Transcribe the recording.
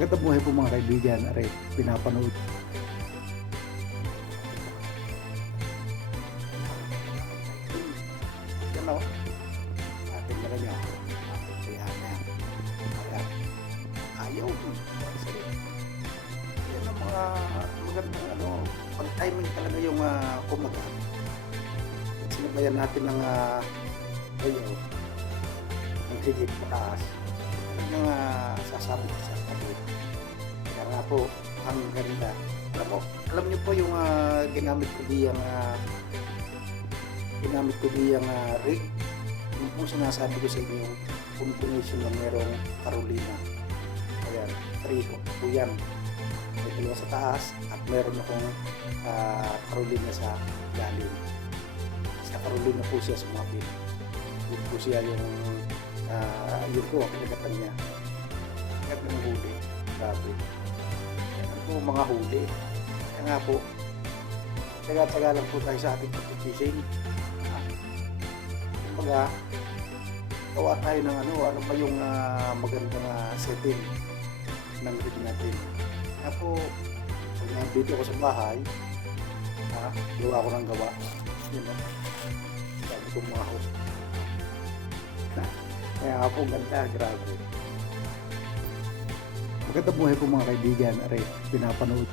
Magandang buhay po mga kaibigan, are pinapanood. Yan o, atin na rin yan. Ayan na yan. Ayan. Ayaw. Sige. Yan ang mga magandang pag-timing talaga yung kumagat. Sinabayan natin ng ayaw. Ang higit pataas. Yung sasabi. Kaya nga po, ang ganda. Alam niyo po yung ginamit ko diyang rig. Yung po sinasabi ko sa inyo yung combination na merong Carolina. Ayan, trigo po yan. May dalawa sa taas at meron akong Carolina sa galing. Sa Carolina po siya sumapit. Yun po siya yung yun po ang pinagatan niya. Kaya ng huli. Grabe. Yan po mga huli. Kaya nga po, tsaga-tsaga lang po tayo sa ating pag-fishing. Kumbaga, gawa tayo ng ano ba yung magandang setting ng rig natin. Kaya po, pag nandito ako sa bahay, gawa ko ng gawa. Yun o. Sabi ko mga host. Kaya nga po, ganda, grabe. Magandang buhay po mga kaibigan, are pinapanood.